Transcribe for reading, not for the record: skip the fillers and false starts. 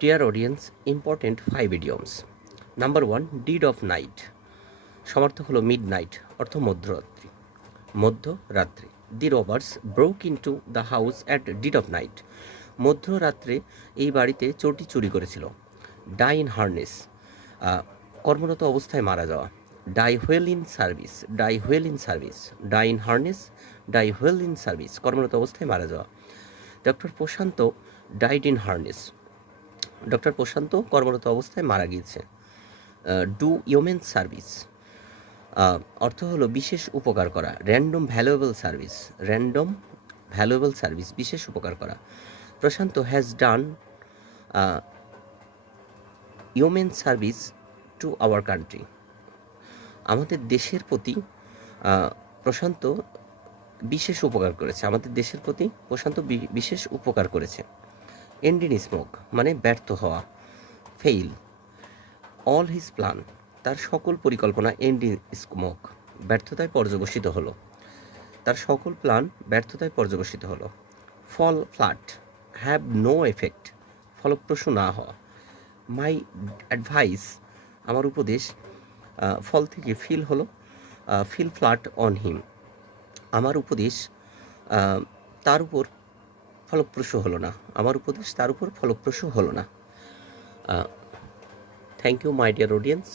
Dear audience, important 5 idioms. Number 1, dead of night. সমার্থক হলো midnight, অর্থ মধ্যরাত্রি। মধ্যরাত্রি। The robbers broke into the house at dead of night. মধ্যরাত্রে এই বাড়িতে চোরটি চুরি করেছিল। ডাই ইন হার্নেস, কর্মরত অবস্থায় মারা যাওয়া। Die while in service, die while in service. Die in harness, die while in service, কর্মরত অবস্থায় মারা যাওয়া। Doctor Prashanta died in harness, doctor Prashanta কর্মরত অবস্থায় মারা গিয়েছে। ডু ইউমেন সার্ভিস, অর্থ হলো বিশেষ উপকার করা। Render valuable service, render valuable service, বিশেষ উপকার করা। Prashanta has done yeoman service to our country. আমাদের দেশের প্রতি প্রশান্ত বিশেষ উপকার করেছে, আমাদের দেশের প্রতি প্রশান্ত বিশেষ উপকার করেছে। এন্ড ইন স্মোক মানে ব্যর্থ হওয়া। ফেইল, অল হিজ প্ল্যান, তার সকল পরিকল্পনা এন্ড ইন স্মোক, ব্যর্থতায় পর্যবসিত হলো। তার সকল প্ল্যান ব্যর্থতায় পর্যবসিত হলো। ফল ফ্ল্যাট, হ্যাভ নো এফেক্ট, ফলপ্রসূ না হওয়া। মাই অ্যাডভাইস, আমার উপদেশ, ফল থেকে ফিল হলো, ফিল ফ্ল্যাট অন হিম, আমার উপদেশ তার উপর ফলপ্রসূ হলো না, আমার উপদেশ তার উপর ফলপ্রসূ হলো না। Thank you my dear audience.